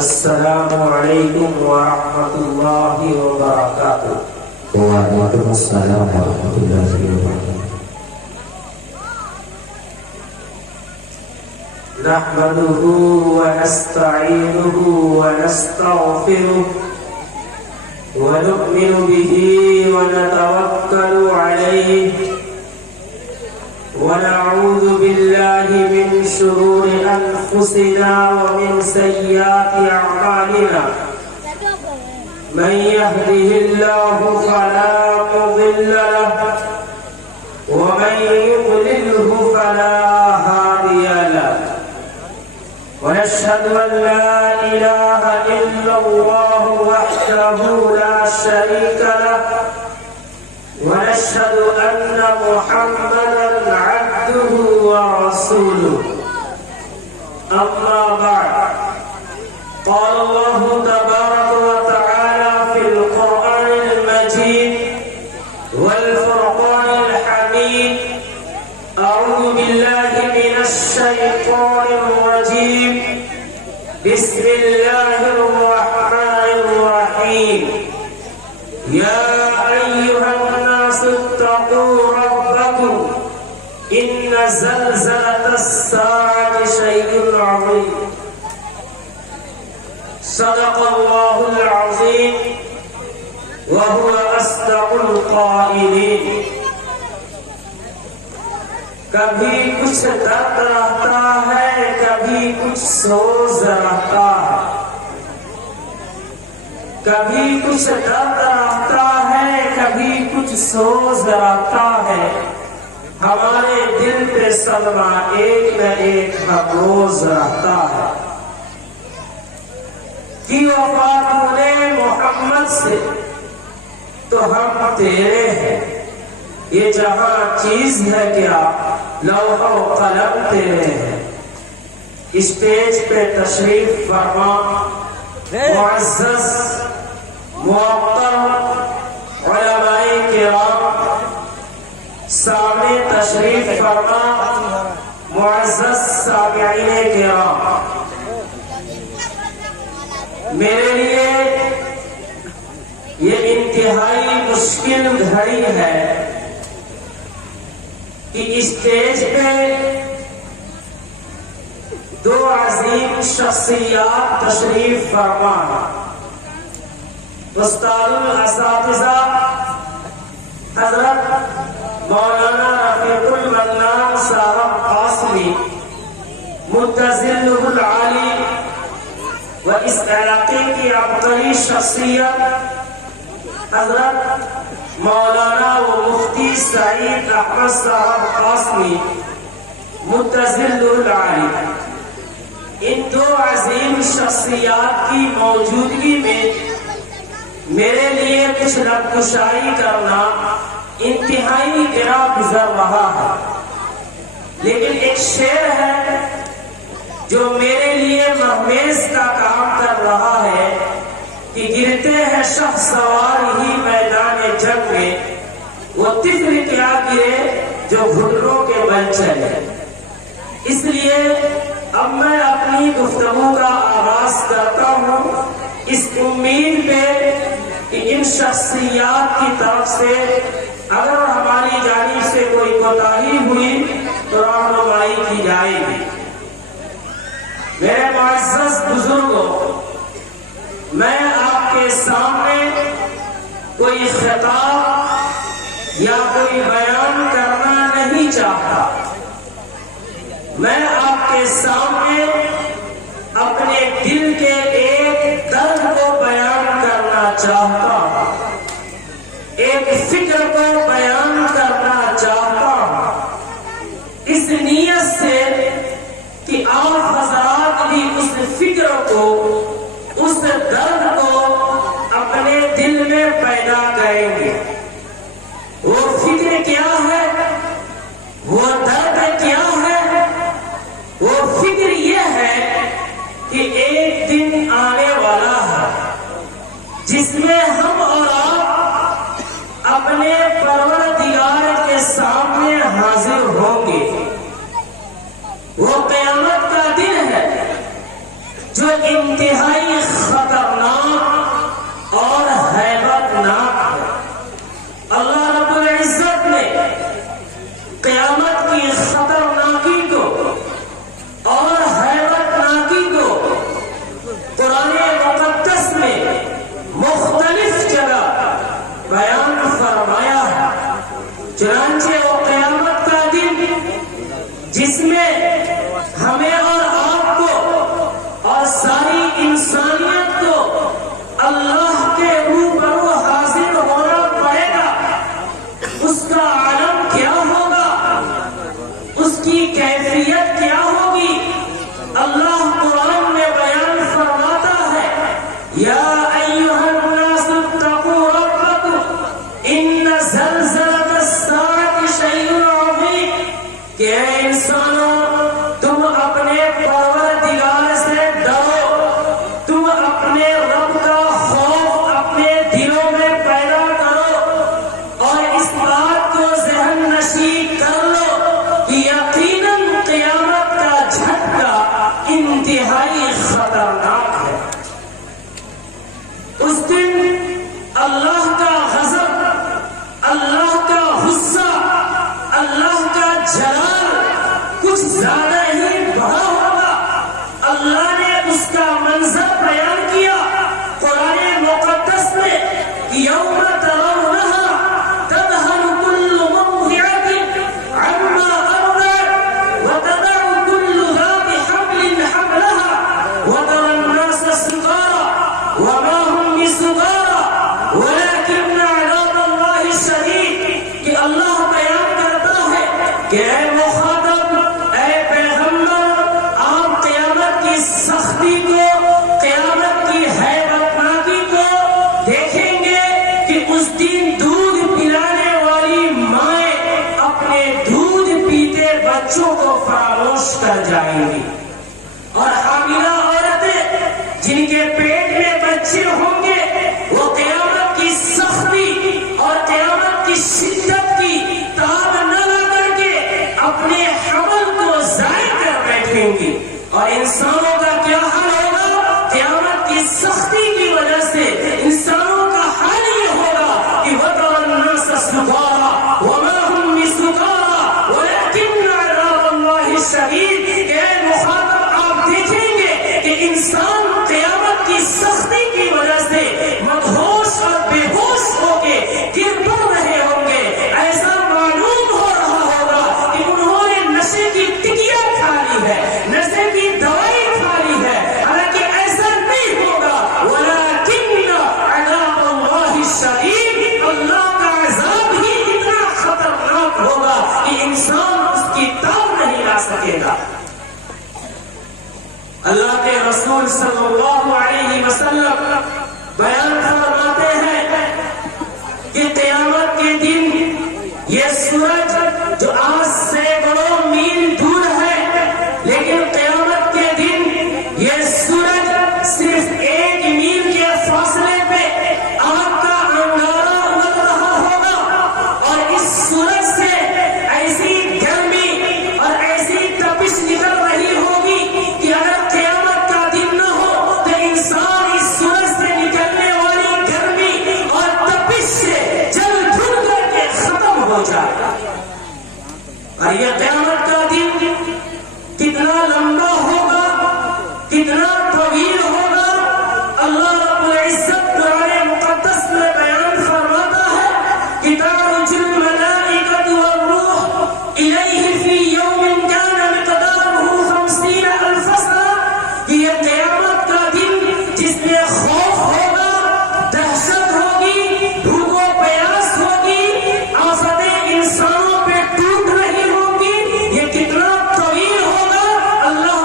السلام علیکم ورحمۃ اللہ وبرکاتہ۔ وعلیکم السلام ورحمۃ اللہ وبرکاتہ۔ نحمده ونستعینه ونستغفره ونؤمن به ونتوکل علیه ونعوذ بالله من شرور أنفسنا ومن سيئات أعمالنا، من يهده الله فلا مضل له ومن يضلله فلا هادي له، ونشهد أن لا إله إلا الله وحده لا شريك له، ونشهد أن محمدا عبده ورسوله، أما بعد، قال الله تبارك وتعالى في القرآن المجيد والفرقان الحميد: أعوذ بالله من الشيطان الرجيم، بسم الله الرحمن الرحيم، يا أيها الناس اتقوا ربكم إن زلزلة الساعة شيء عظيم، صدق الله العظيم وهو أصدق القائلين۔ کبھی کچھ درد رہتا ہے، کبھی کچھ سوز رہتا ہے، کبھی کچھ درد رہتا ہے، کبھی کچھ سوز رہتا ہے، ہمارے دل پہ صدمہ ایک نہ ایک ہر روز رہتا ہے۔ کی وفات نے محمد سے تو ہم تیرے ہیں، یہ جہاں چیز ہے کیا لوح و قلم تیرے ہیں۔ اسٹیج پہ تشریف فرما معزز محترم علماء کرام، سامنے تشریف فرما معزز سامعین کرام، میرے لیے یہ انتہائی مشکل گھڑی ہے کہ اسٹیج پہ دو عظیم شخصیات تشریف فرما، استاد الاساتذہ حضرت مولانا رفیق المنان صاحب قاسمی متظلہ العالی، و اس علاقے کی عبقری شخصیت حضرت مولانا و مفتی سعید احمد صاحب قاسمی متظلہ العالی۔ ان دو عظیم شخصیات کی موجودگی میں میرے لیے کچھ ربکشائی کرنا انتہائی گرا گزر رہا ہے، لیکن ایک شعر ہے جو میرے لیے مہمیز کا کام کر رہا ہے کہ گرتے ہیں شہ سوار ہی میدان جنگ میں، وہ طفل کیا گرے جو گھٹنوں کے بل چلے۔ اس لیے اب میں اپنی گفتگو کا آغاز کرتا ہوں اس امید پہ کہ ان شخصیات کی طرف سے اگر ہماری جانب سے کوئی کوتاہی ہوئی تو رہنمائی کی جائے گی۔ میرے معزز بزرگوں، میں آپ کے سامنے کوئی خطاب یا کوئی بیان کرنا نہیں چاہتا، میں آپ کے سامنے اپنے دل کے ایک درد کو بیان کرنا چاہتا ہوں، ایک فکر کو بیان کرنا چاہتا ہوں، اس نیت سے کہ آپ حضرات بھی اس فکر کو، اس درد کو اپنے دل میں پیدا کریں گے۔ وہ فکر کیا ہے، وہ درد کیا ہے؟ وہ فکر یہ ہے کہ ایک دن آنے والا ہے جس میں ہم اور آپ اپنے پروردگار کے سامنے حاضر ہوں گے۔ وہ قیامت کا دن ہے جو انتہائی خطرناک اور ہیبت ناک ہے۔ اللہ رب العزت نے قیامت کی خطرناکی کو اور ہیبت ناکی کو قرآن مقدس میں مختلف جگہ بیان فرمایا ہے۔ چنانچہ وہ قیامت کا دن جس میں ہمیں اور آپ کو اور ساری انسانیت کو اللہ کے روبرو حاضر ہونا پڑے گا، اس کا عالم کیا ہوگا، اس کی کیفیت کیا ہوگی، اللہ قرآن میں بیان فرماتا ہے، یا ایھا الناس اتقوا ربکم ان زلزلۃ الساعۃ شیء عظیم، کہ اے انسانوں تم اپنے پروردگار سے ڈرو، تم اپنے رب کا خوف اپنے دلوں میں پیدا کرو اور اس بات کو ذہن نشین کر لو کہ یقیناً قیامت کا جھٹکا انتہائی خطرناک ہے۔ اس دن اللہ کا غضب، اللہ کا غصہ، اللہ کا جلال کچھ زیادہ ہی بڑا ہوگا۔ اللہ نے اس کا منظر بیان کیا قرآن مقدس میں، یوم ترونہا تذہل کل مرضعۃ عما ارضعت وتضع کل ذات حمل حملها وترى الناس سکارى وما هم بسکارى ولكن عذاب اللہ شدید، کہ اللہ بیان کرتا ہے کہ اے مخاطب، اے پیغمبر، آپ قیامت کی سختی کو، قیامت کی ہیبت ناکی کو دیکھیں گے کہ اس دن دودھ پلانے والی مائیں اپنے دودھ پیتے بچوں کو فراموش کر جائیں گی، اور حاملہ عورتیں جن کے پیٹ میں بچے ہوں گے وہ قیامت کی سختی اور قیامت کی شدت کی تاب نہ لا کر کے اپنے حمل کو ضائع کر بیٹھیں گی۔ اور انسانوں کا کیا حال ہوگا؟ قیامت کی سختی کی وجہ سے انسانوں کا حال یہ ہوگا کہ وَتَرَى النَّاسَ سُکَارَى وَمَا هُم بِسُکَارَى وَلَكِنَّ عَذَابَ اللَّهِ شَدِيدٌ، کہ اے مخاطب آپ دیکھیں گے کہ انسان قیامت کی سختی کی وجہ سے مدہوش اور بے ہوش ہو کے گر پڑ رہے ہوں گے۔ ایسا معلوم ہو رہا ہوگا کہ انہوں نے نشے کی ٹکیا کھا لی ہے، نشے کی دوائی کھا لی ہے، حالانکہ ایسا نہیں ہوگا۔ وَلَكِنَّ عَذَابَ اللَّهِ شَدِيدٌ، اللہ کا عذاب ہی اتنا خطرناک ہوگا کہ انسان اس کی تاب نہیں لا سکے گا۔ اللہ کے رسول صلی اللہ علیہ وسلم بیان فرماتے ہیں کہ قیامت کے دن یہ سورج جو آج سینکڑوں میل دور ہے، لیکن قیامت کے دن یہ سورج صرف 1 میل کے فاصلے پہ آگ کا انگارہ اڑ رہا ہوگا، اور اس سورج سے ایسی گرمی اور ایسی تپش نکل رہی ہوگی کہ اگر قیامت کا دن نہ ہو تو انسان اس سورج سے نکلنے والی گرمی اور تپش سے جل بھن کر کے ختم ہو جائے گا۔ اور یہ قیامت کا دن کتنا لمبا ہوگا، کتنا طویل ہوگا، اللہ رب العزت قرآن مقدس میں بیان فرماتا ہے کہ تعرج الملائکۃ والروح الیہ فی یوم کان مقدارہ 50,000 سنہ، کہ یہ قیامت کا دن جس میں خوف ہوگا، دہشت ہوگی، بھوک و پیاس ہوگی، آفتیں انسانوں پہ ٹوٹ رہی ہوں گی، یہ کتنا طویل ہوگا، اللہ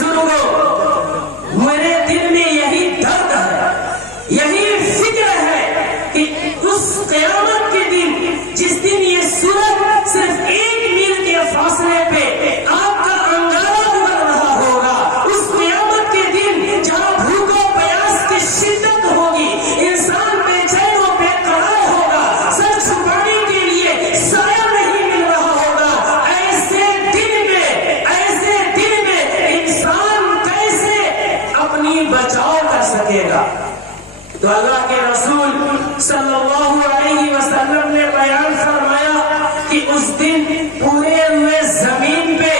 بزرگوں، میرے دل میں یہی درد ہے، یہی فکر ہے کہ اس قیامت کے دن، جس دن یہ سورج صرف 1 میل کے فاصلے پہ آپ کا انگارہ اگل رہا ہوگا، اس قیامت کے دن جہاں بھوک و پیاس کی شدت ہوگی، انسان بے چین و بے قرار ہوگا، سر چھپانے کے لیے سایہ نہیں مل رہا ہوگا، ایسے دن میں انسان کیسے اپنی بچاؤ کر سکے گا؟ تو اللہ کے رسول صلی اللہ علیہ وسلم نے بیان فرمایا کہ اس دن پورے ہوئے زمین پہ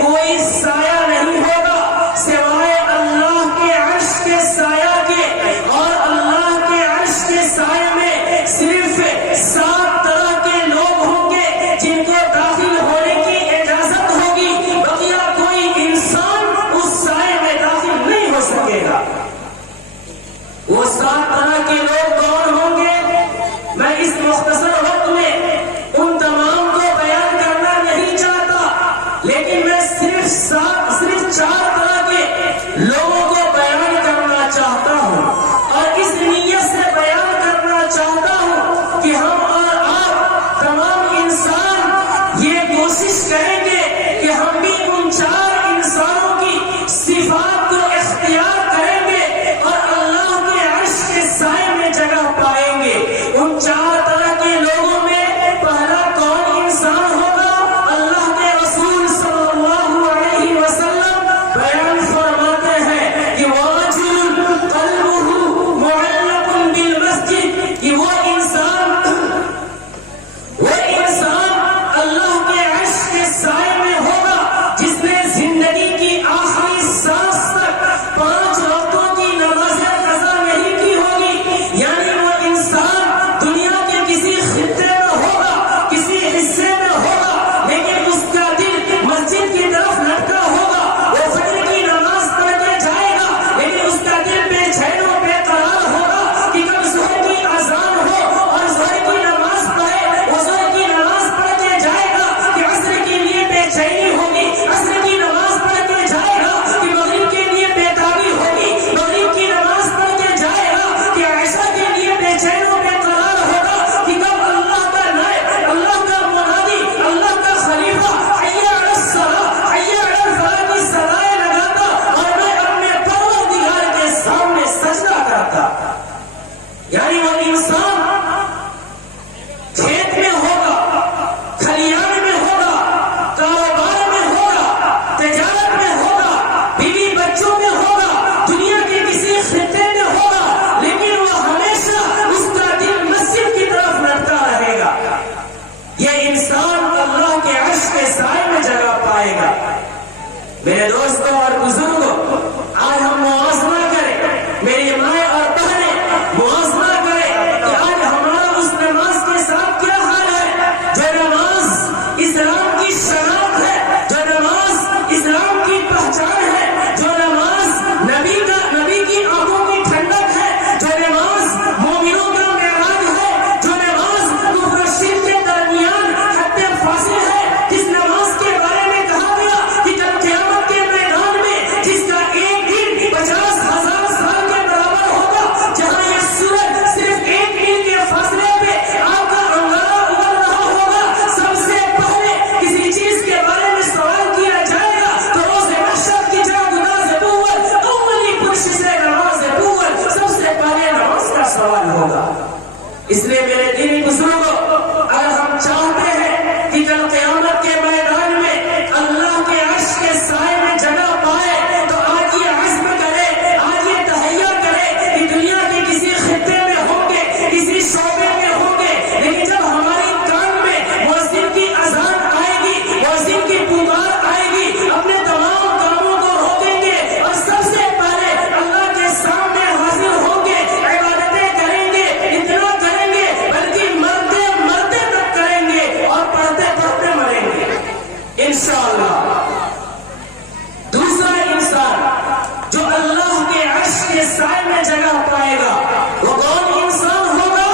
کوئی سایہ نہیں ہوگا سوائے اللہ کے عرش کے سایہ کے، اور اللہ کے عرش کے سایہ میں صرف 7 طرح کے لوگ ہوں گے جن کو داخل ہونے کی اجازت ہوگی، بقیہ کوئی انسان اس سایہ میں داخل نہیں ہو سکے گا۔ وہ 7 طرح کے لوگ کون ہوں گے؟ میں اس مختصر وقت میں ان تمام کو بیان کرنا نہیں چاہتا، لیکن میں صرف 4 طرح کے لوگوں کو بیان کرنا چاہتا ہوں، اور اس نیت سے بیان کرنا چاہتا ہوں کہ ہم اور آپ تمام انسان یہ کوشش کریں گے کہ ہم بھی ان 4 انسانوں کی صفات کو اختیار کریں گے اور اللہ کے عرش کے سائے میں جگہ پائیں گے۔ ان 4 طرح کے لوگوں میں پہلا کون انسان ہوگا؟ اللہ کے رسول صلی اللہ علیہ وسلم بیان فرماتے ہیں کہ وَرَجُلٌ قَلْبُهُ مُعَلَّقٌ بِالْمَسْجِدِ، کہ وہ انسان اللہ کے عرش کے سائے میں ہوگا جس نے زندگی کی آخری سانس تک 5 وقتوں کی نمازیں قضا نہیں کی ہوگی، یعنی وہ انسان دنیا کے کسی خطے میں ہوگا، کسی حصے میں ہوگا، لیکن اس کا دل مسجد کی طرف لٹکا ہوگا، وہ فجر کی نماز پڑھ کے جائے گا، لیکن اس کا دل بے چین و بے قرار ہوگا کہ کب ظہر کی اذان ہو اور ظہر کی نماز پڑھے، وہ ظہر کی نماز پڑھ کے جائے گا کہ عصر کے لیے بے چینی ہوگی، عصر کی نماز پڑھ کے جائے گا کہ مغرب کے لیے بیتابی ہوگی، مغرب کی نماز پڑھ کے جائے گا کہ عشاء کے لیے بے چین و بے قرار ہوگا کہ کب اللہ کا نائب، اللہ کا منادی، اللہ کا خلیفہ حی علی الصلاۃ حی علی الفلاح کی صدائیں لگاتا اور میں اپنے پروردگار کے سامنے سجدہ کرتا۔ یعنی وہ انسان کھیت میں ہوگا، کھلیان میں ہوگا، کاروبار میں ہوگا، تجارت میں ہوگا، بیوی بچوں میں ہوگا، دنیا کے کسی خطے میں ہوگا، لیکن وہ ہمیشہ اس کا دل مسجد کی طرف لٹکا رہے گا۔ یہ انسان اللہ کے عرش کے سائے میں جگہ پائے گا۔ میرے دوستوں اور بزرگوں، آج ہم موازنہ کریں، میری مائیں اور بہنیں موازنہ کریں کہ آج ہمارا اس نماز کے ساتھ کیا حال ہے، جو نماز اسلام کی شناخت ہے، جو نماز اسلام کی پہچان ہے، جو نماز نبی کی آنکھوں کی ٹھنڈک ہے، جو نماز مومنوں کا معراج ہے، جو نماز کفر و شرک کے درمیان حد فاصل ہے، جس نماز کے بارے میں کہا گیا کہ جب قیامت کے میدان میں جس کا ایک دن 50,000 سال کے برابر ہوگا، جہاں یہ سورج صرف 1 میل کے فاصلے پہ آپ کا انگارہ اگل رہا ہوگا، سب سے پہلے کسی چیز کے بارے میں سوال کیا جائے گا تو روز محشر کی جگہ نماز اول، اولی پرش سے نماز اول، سب سے پہلے نماز کا سوال ہوگا۔ اس لیے میرے دینی بزرگوں، اگر ہم چاہتے ہیں کہ کل قیامت کے میدان میں اللہ کے عرش کے سائے میں جگہ پائے تو آج یہ عزم کرے، آج یہ تہیہ کرے کہ دنیا کے کسی خطے میں ہوں گے، کسی شعبے میں ہوں گے، لیکن جب ہماری کان میں مؤذن کی اذان آئے گی، مؤذن کی پکار آئے گی، اپنے تمام کاموں کو روکیں گے اور سب سے پہلے اللہ کے سامنے حاضر ہوں گے، عبادتیں کریں گے، اتنا کریں گے بلکہ مرتے مرتے تک کریں گے اور پڑھتے پڑھتے مریں گے انشاءاللہ۔ دوسرا انسان جو اللہ کے عرش کے سائے میں جگہ پائے گا وہ کون انسان ہوگا؟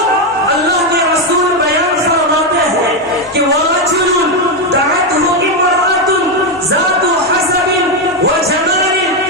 اللہ کے رسول بیان فرماتے ہیں کہ وَرَجُلٌ دَعَتْهُ امْرَأَةٌ ذَاتُ حَسَبٍ وَجَمَالٍ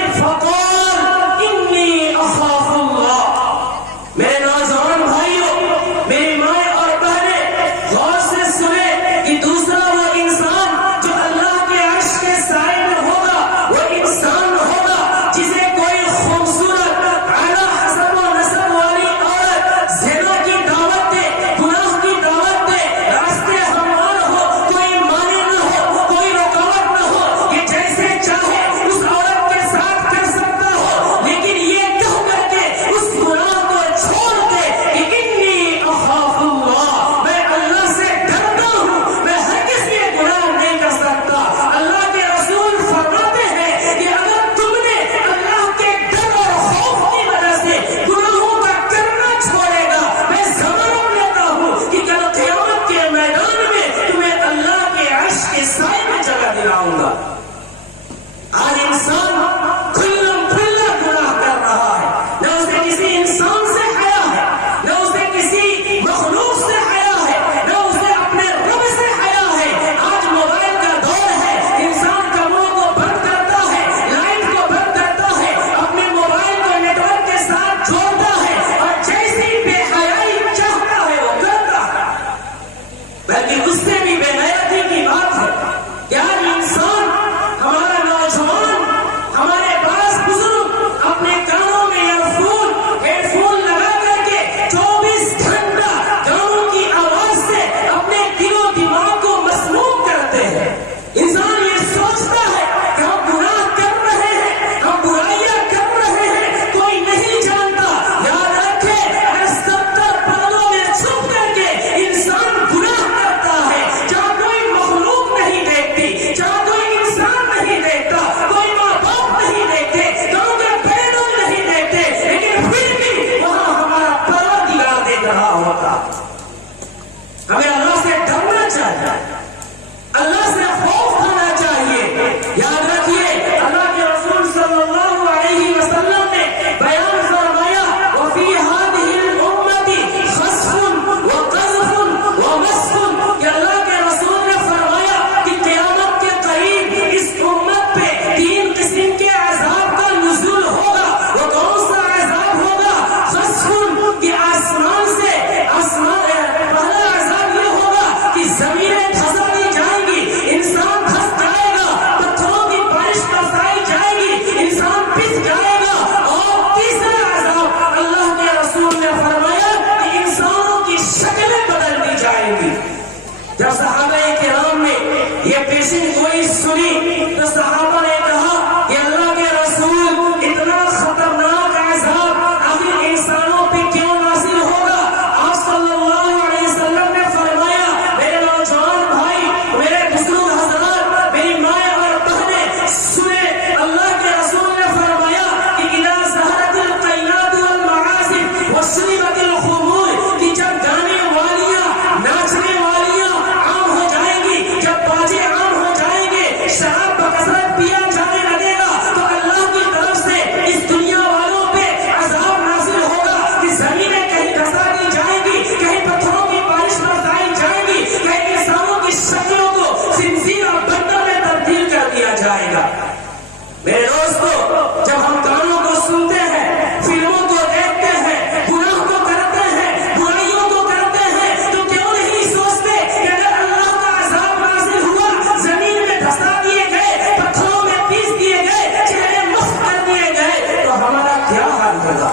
جب ہم گانوں کو سنتے ہیں، فلموں کو دیکھتے ہیں، گناہ کو کرتے ہیں، برائیوں کو کرتے ہیں، تو کیوں نہیں سوچتے کہ اگر اللہ کا عذاب نازل ہوا، زمین میں دھسا دیے گئے، پتھروں میں پیس دیے گئے، چہرے مست کر دیے گئے، تو ہمارا کیا حال ہوگا؟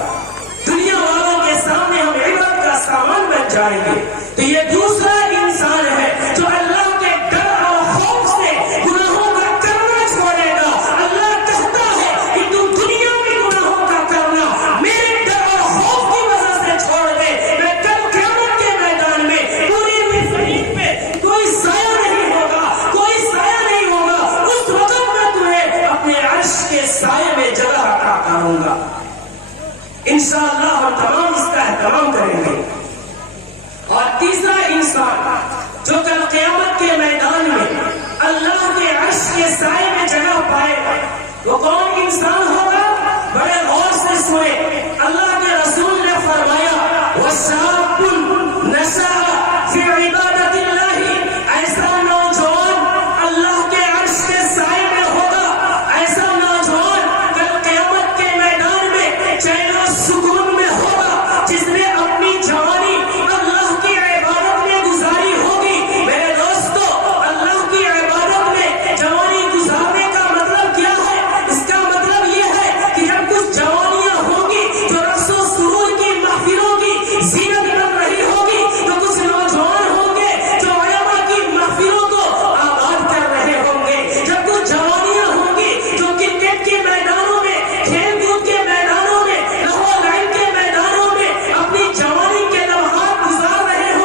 دنیا والوں کے سامنے ہم عبرت کا سامان بن جائیں گے۔ تو یہ دوسرا انسان ہے جو اللہ کے ڈر اور خوف سے گناہوں کا کرنا چھوڑے گا۔ اللہ کہتا ہے کہ تم دنیا میں گناہوں کا کرنا میرے ڈر اور خوف کی وجہ سے چھوڑ دے، میں کل قیامت کے میدان میں پوری زمین پہ کوئی سایہ نہیں ہوگا، کوئی سایہ نہیں ہوگا، اس وقت میں تمہیں اپنے عرش کے سائے میں جگہ عطا کروں گا۔ انشاءاللہ ہم تمام اس کا اہتمام کریں گے۔ اور تیسرا انسان جو کل قیامت کے میدان میں اللہ کے عرش کے سائے میں جگہ پائے گا، وہ کون انسان